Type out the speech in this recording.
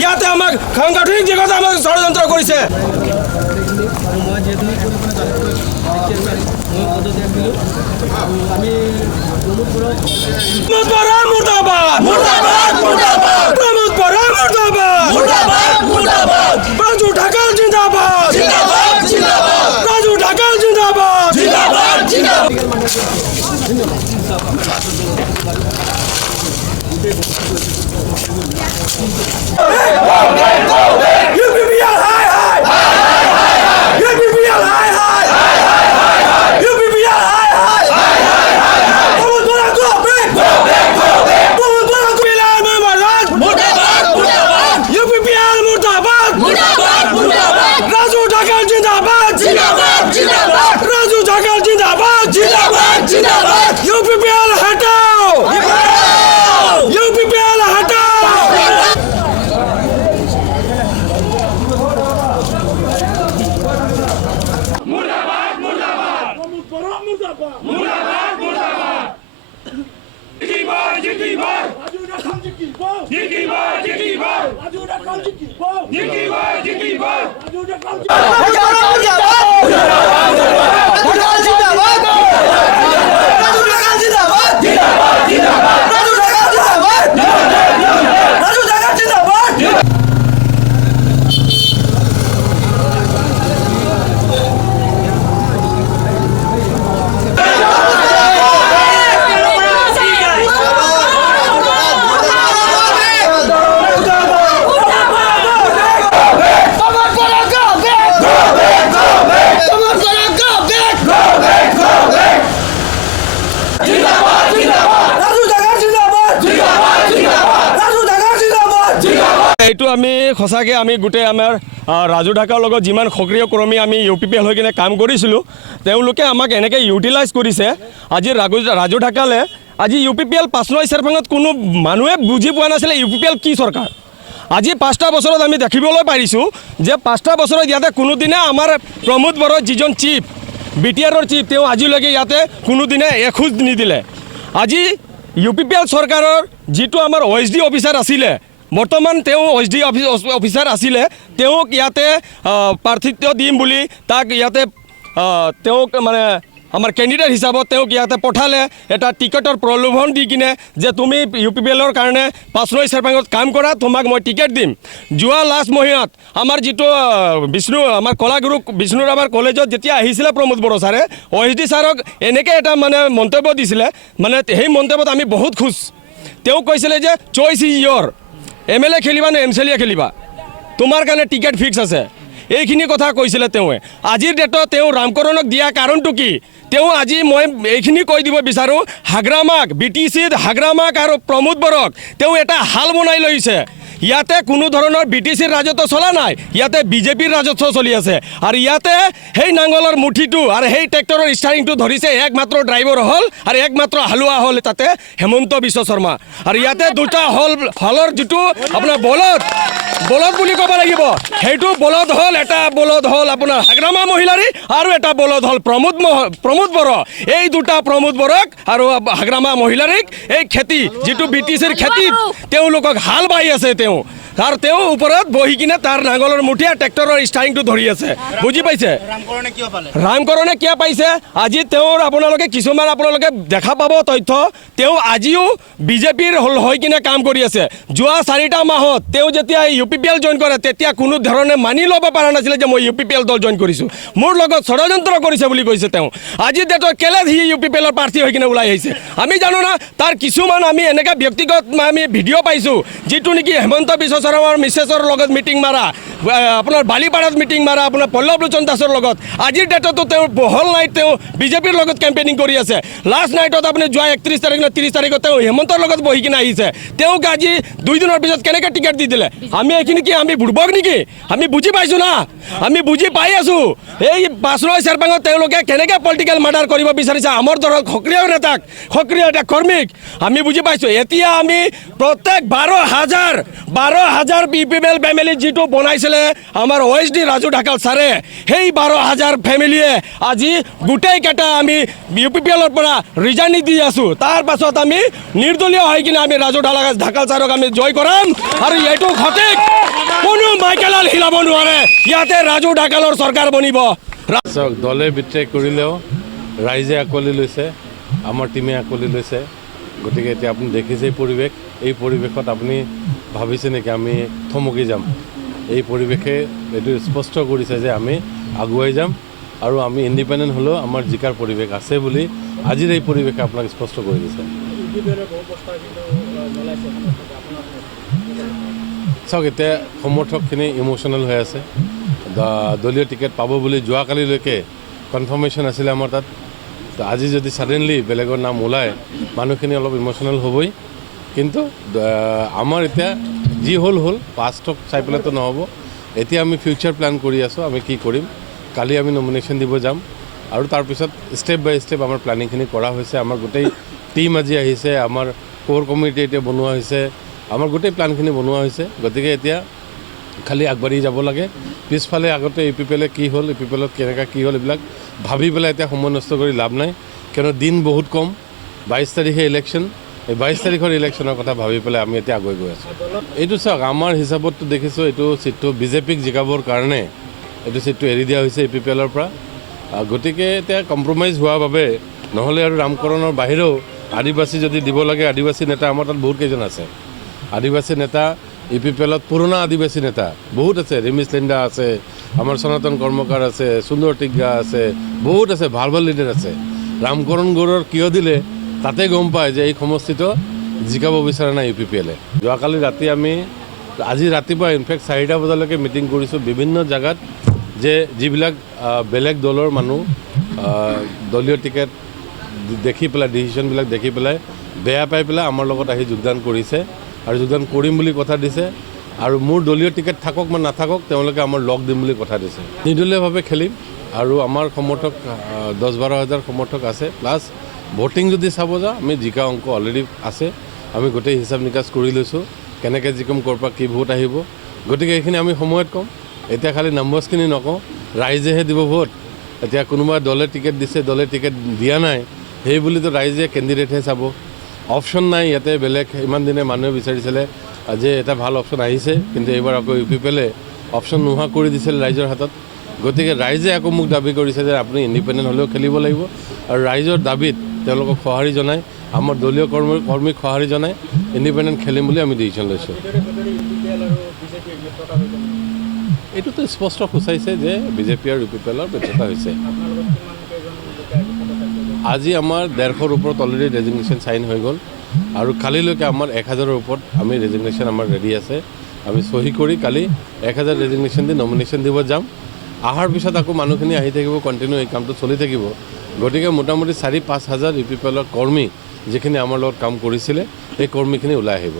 ইয়াতে আমাক সাংগঠনিক দিশত আমাক ষড়যন্ত্ৰ কৰিছে। प्रमोद बरा मुर्दाबाद मुर्दाबाद मुर्दाबाद प्रमोद बरा मुर्दाबाद मुर्दाबाद मुर्दाबाद राजू ढाकल जिंदाबाद जिंदाबाद जिंदाबाद राजू ढाकल जिंदाबाद जिंदाबाद जिंदाबाद यूपीपीएल हाय हाय यूपीपीएल हाय हाय यूपीपीएल हाय हाय प्रमोद बरा गो बैक प्रमोद बरा को मिलान में मदद मुर्दाबाद मुर्दाबाद यूपीपीएल मुर्दाबाद मुर्दाबाद मुर्दाबाद राजू ढाकल जिंदाबाद जिंदाबाद जिंदाबाद राजू ढाकल जिंदाबाद जिंदाबाद जिंदाबाद यूपीपीएल हटाओ यूपीपीएल हटाओ मुर्दाबाद मुर्दाबाद मुर्दाबाद मुर्दाबाद मुर्दाबाद जिकी बार जिकी बार राजू ढाकल जिकी बार जिकी बार जिकी बार राजू ढाकल जिकी बार जिकी बार जिकी बार राजू ढाकल এইটো আমি সঁচাকৈ আমি গোটেই আমাৰ ৰাজু ঢাকাৰ লগত যিমান সক্ৰিয় কৰ্মী আমি ইউপিপিএল হৈ কিনে কাম কৰিছিলোঁ তেওঁলোকে আমাক এনেকৈ ইউটিলাইজ কৰিছে। আজি ৰাজু ঢাকালে আজি ইউপিপিএল 5 নং চেৰফাঙত কোনো মানুহে বুজি পোৱা নাছিলে ইউপিপিএল কি চৰকাৰ। আজি 5টা বছৰত আমি দেখিবলৈ পাৰিছোঁ যে 5টা বছৰত ইয়াতে কোনোদিনে আমাৰ প্ৰমোদ বড়ো যিজন চিফ বিটিআৰৰ চিফ তেওঁ আজিলৈকে ইয়াতে কোনোদিনে এখোজ নিদিলে। আজি ইউপিপিএল চৰকাৰৰ যিটো আমাৰ OSD অফিচাৰ আছিলে বৰ্তমান তেওঁ OSD অফিচাৰ আছিলে তেওঁক ইয়াতে প্ৰাৰ্থিত্ব দিম বুলি তাক ইয়াতে তেওঁক মানে আমাৰ কেণ্ডিডেট হিচাপত তেওঁক ইয়াতে পঠালে এটা টিকেটৰ প্ৰলোভন দি কিনে যে তুমি ইউপিপিএলৰ কাৰণে 5 নং চেৰফাঙত কাম কৰা তোমাক মই টিকেট দিম। যোৱা লাষ্ট মহিনাত আমাৰ যিটো আমাৰ কলাগুৰু বিষ্ণুৰাভাৰ কলেজত যেতিয়া আহিছিলে প্ৰমোদ বড়ো ছাৰে OSD ছাৰক এনেকৈ এটা মানে মন্তব্য দিছিলে মানে সেই মন্তব্যত আমি বহুত খুচ। তেওঁ কৈছিলে যে চইচ ইজ ইয়ৰ MLA খেলিবা নে MCLA খেলিবা তোমাৰ কাৰণে টিকেট ফিক্স আছে এইখিনি কথা কৈছিলে তেওঁৱে। আজিৰ ডেটত তেওঁ ৰামকৰণক দিয়া কাৰণটো কি তেওঁ আজি মই এইখিনি কৈ দিব বিচাৰোঁ হাগ্ৰামাক BTCত হাগ্ৰামাক আৰু প্ৰমোদ বড়োক তেওঁ এটা হাল বনাই লৈছে। ইয়াতে কোনো ধৰণৰ BTCৰ ৰাজত্ব চলা নাই ইয়াতে বিজেপিৰ ৰাজত্ব চলি আছে আৰু ইয়াতে সেই নাঙলৰ মুঠিটো আৰু সেই ট্ৰেক্টৰৰ ষ্টাৰিংটো ধৰিছে একমাত্ৰ ড্ৰাইভাৰ হ'ল আৰু একমাত্ৰ হালোৱা হ'ল তাতে হেমন্ত বিশ্ব শৰ্মা আৰু ইয়াতে দুটা হলৰ যিটো আপোনাৰ বলদ বুলি ক'ব লাগিব সেইটো বলদ হ'ল এটা বলদ হ'ল আপোনাৰ হাগ্ৰামা মহিলাৰী আৰু এটা বলদ হ'ল প্ৰমোদ বড়ো। এই দুটা প্ৰমোদ বড়োক আৰু হাগ্ৰামা মহিলাৰীক এই খেতি যিটো BTCৰ খেতিত তেওঁলোকক হাল বাই আছে আৰু তেওঁ ওপৰত বহি কিনে তাৰ নাঙলৰ মুঠি ট্ৰেক্টৰৰ ষ্টাৰিংটো ধৰি আছে বুজি পাইছে। ৰামকৰণে কিয় পাইছে আজি তেওঁৰ আপোনালোকে কিছুমান আপোনালোকে দেখা পাব তথ্য তেওঁ আজিও বিজেপিৰ হৈ কিনে কাম কৰি আছে। যোৱা 4টা মাহত তেওঁ যেতিয়া ইউপিপিএল জইন কৰে তেতিয়া কোনো ধৰণে মানি ল'ব পৰা নাছিলে যে মই ইউপিপিএল দল জইন কৰিছোঁ মোৰ লগত ষড়যন্ত্ৰ কৰিছে বুলি কৈছে তেওঁ। আজিৰ ডেটত কেলে সি ইউপিপিএলৰ প্ৰাৰ্থী হৈ কিনে ওলাই আহিছে আমি জানো না। তাৰ কিছুমান আমি এনেকৈ ব্যক্তিগত আমি ভিডিঅ' পাইছোঁ যিটো নেকি হেমন্ত বিশ্ব শৰ্মাৰ মিছেছৰ লগত মিটিং মাৰা আপোনাৰ বালিপাৰাত মিটিং মাৰা আপোনাৰ পল্লৱ লোচন দাসৰ লগত আজিৰ ডেটতো তেওঁ বহল নাইট তেওঁ বিজেপিৰ লগত কেম্পেইনিং কৰি আছে। লাষ্ট নাইটত আপুনি যোৱা 31 তাৰিখ নে 30 তাৰিখত তেওঁ হেমন্তৰ লগত বহি কিনে আহিছে। তেওঁক আজি 2 দিনৰ পিছত কেনেকৈ টিকেট দি দিলে আমি এইখিনি কি আমি বুৰ্বক নেকি আমি বুজি পাইছোঁ না আমি বুজি পাই আছোঁ। এই 5 নং চেৰফাঙত তেওঁলোকে কেনেকৈ পলিটিকেল মাৰ্ডাৰ কৰিব বিচাৰিছে আমাৰ দলৰ সক্ৰিয় নেতাক সক্ৰিয় এটা কৰ্মীক আমি বুজি পাইছোঁ। এতিয়া আমি প্ৰত্যেক 12,000 12,000 PPL ফেমিলি যিটো বনাইছিলে আমাৰ OSD ৰাজু ঢাকাল ছাৰে, সেই 12,000 ফেমিলিয়ে আজি গোটেইকেইটা আমি UPPLৰ পৰা ৰিজাইন দি আছোঁ। তাৰ পাছত আমি নিৰ্দলীয় হৈ কিনে আমি ৰাজু ঢাকাল ছাৰক আমি জয় কৰাম আৰু এইটো সঠিক কোনো মাইকেলাল হিলাব নোৱাৰে। ইয়াতে ৰাজু ঢাকালৰ চৰকাৰ বনিব। দলে বিট্ৰে কৰিলেও ৰাইজে আঁকোৱালি লৈছে, আমাৰ টিমে আঁকোৱালি লৈছে। গতিকে এতিয়া আপুনি দেখিছে এই পৰিৱেশত আপুনি ভাবিছে নেকি আমি থমকি যাম? এই পৰিৱেশে এইটো স্পষ্ট কৰিছে যে আমি আগুৱাই যাম আৰু আমি ইণ্ডিপেণ্ডেণ্ট হ'লেও আমাৰ জিকাৰ পৰিৱেশ আছে বুলি আজিৰ এই পৰিৱেশে আপোনাক স্পষ্ট কৰি দিছে। চাওক, এতিয়া সমৰ্থকখিনি ইম'চনেল হৈ আছে। দলীয় টিকেট পাব বুলি যোৱাকালিলৈকে কনফাৰ্মেশ্যন আছিলে আমাৰ তাত। তো আজি যদি ছাডেনলি বেলেগৰ নাম ওলায় মানুহখিনি অলপ ইম'চনেল হ'বই। কিন্তু আমাৰ এতিয়া যি হ'ল পাষ্টক চাই পেলাইতো নহ'ব। এতিয়া আমি ফিউচাৰ প্লেন কৰি আছোঁ, আমি কি কৰিম। কালি আমি নমিনেশ্যন দিব যাম আৰু তাৰপিছত ষ্টেপ বাই ষ্টেপ আমাৰ প্লেনিংখিনি কৰা হৈছে। আমাৰ গোটেই টিম আজি আহিছে, আমাৰ কোৰ কমিটি এতিয়া বনোৱা হৈছে, আমাৰ গোটেই প্লেনখিনি বনোৱা হৈছে। গতিকে এতিয়া খালি আগবাঢ়ি যাব লাগে। পিছফালে আগতে UPPL কি হ'ল, UPPL কেনেকৈ কি হ'ল, এইবিলাক ভাবি পেলাই এতিয়া সময় নষ্ট কৰি লাভ নাই। কিয়নো দিন বহুত কম, 22 তাৰিখে ইলেকশ্যন। এই 22 তাৰিখৰ ইলেকশ্যনৰ কথা ভাবি পেলাই আমি এতিয়া আগুৱাই গৈ আছোঁ। এইটো চাওক, আমাৰ হিচাপততো দেখিছোঁ এইটো চিটটো BJPক জিকাবৰ কাৰণে এইটো চিটটো এৰি দিয়া হৈছে UPPLৰ পৰা। গতিকে এতিয়া কম্প্ৰমাইজ হোৱাৰ বাবে, নহ'লে আৰু ৰামকৰণৰ বাহিৰেও আদিবাসী যদি দিব লাগে, আদিবাসী নেতা আমাৰ তাত বহুত কেইজন আছে। আদিবাসী নেতা UPPLত পুৰণা আদিবাসী নেতা বহুত আছে। ৰিমিছ লিণ্ডা আছে, আমাৰ সনাতন কৰ্মকাৰ আছে, সুন্দৰ টিগ্গা আছে, বহুত আছে, ভাল ভাল লিডাৰ আছে। ৰামকৰণ গৌড়ৰ কিয় দিলে তাতে গম পায় যে এই সমষ্টিটো জিকাব বিচৰা নাই UPPLে। যোৱাকালি ৰাতি আজি ৰাতিপুৱা ইনফেক্ট 4টা বজালৈকে মিটিং কৰিছোঁ বিভিন্ন জেগাত, যে যিবিলাক বেলেগ দলৰ মানুহ দলীয় টিকেট দেখি পেলাই, ডিচিশ্যনবিলাক দেখি পেলাই বেয়া পাই পেলাই আমাৰ লগত আহি যোগদান কৰিছে আৰু যোগদান কৰিম বুলি কথা দিছে। আৰু মোৰ দলীয় টিকেট থাকক বা নাথাকক তেওঁলোকে আমাৰ লগ দিম বুলি কথা দিছে। নিৰ্দলীয়ভাৱে খেলিম আৰু আমাৰ সমৰ্থক 10-12 হাজাৰ সমৰ্থক আছে। প্লাছ ভোটিং যদি চাব যাওঁ আমি জিকা অংক অলৰেডি আছে। আমি গোটেই হিচাপ নিকাচ কৰি লৈছোঁ কেনেকৈ জিকম, ক'ৰ পৰা কি ভোট আহিব। গতিকে এইখিনি আমি সময়ত ক'ম। এতিয়া খালি নাম্বাৰ্ছখিনি নকওঁ, ৰাইজেহে দিব ভোট। এতিয়া কোনোবা দলে টিকেট দিছে, দলে টিকেট দিয়া নাই, সেই বুলিতো ৰাইজে কেণ্ডিডেটহে চাব। অপশ্যন নাই ইয়াতে বেলেগ। ইমান দিনে মানুহে বিচাৰিছিলে যে এটা ভাল অপশ্যন আহিছে, কিন্তু এইবাৰ আকৌ UPPLে অপশ্যন নোহোৱা কৰি দিছিল ৰাইজৰ হাতত। গতিকে ৰাইজে আকৌ মোক দাবী কৰিছে যে আপুনি ইণ্ডিপেণ্ডেণ্ট হ'লেও খেলিব লাগিব। আৰু ৰাইজৰ দাবীত তেওঁলোকক সঁহাৰি জনাই, আমাৰ দলীয় কৰ্মীক সঁহাৰি জনাই ইণ্ডিপেণ্ডেণ্ট খেলিম বুলি আমি ডিচিশ্যন লৈছোঁ। এইটোতো স্পষ্ট সূচাইছে যে BJP আৰু UPPLৰ মিত্ৰতা হৈছে। আজি আমাৰ 150ৰ ওপৰত অলৰেডি ৰেজিগনেশ্যন চাইন হৈ গ'ল আৰু কালিলৈকে আমাৰ 1000ৰ ওপৰত আমি ৰেজিগনেশ্যন আমাৰ ৰেডি আছে। আমি চহী কৰি কালি 1000 ৰেজিগনেশ্যন দি নমিনেশ্যন দিব যাম। অহাৰ পিছত আকৌ মানুহখিনি আহি থাকিব, কণ্টিনিউ এই কামটো চলি থাকিব। গতিকে মোটামুটি 4-5 হাজাৰ UPPLৰ কৰ্মী যিখিনি আমাৰ লগত কাম কৰিছিলে, সেই কৰ্মীখিনি ওলাই আহিব।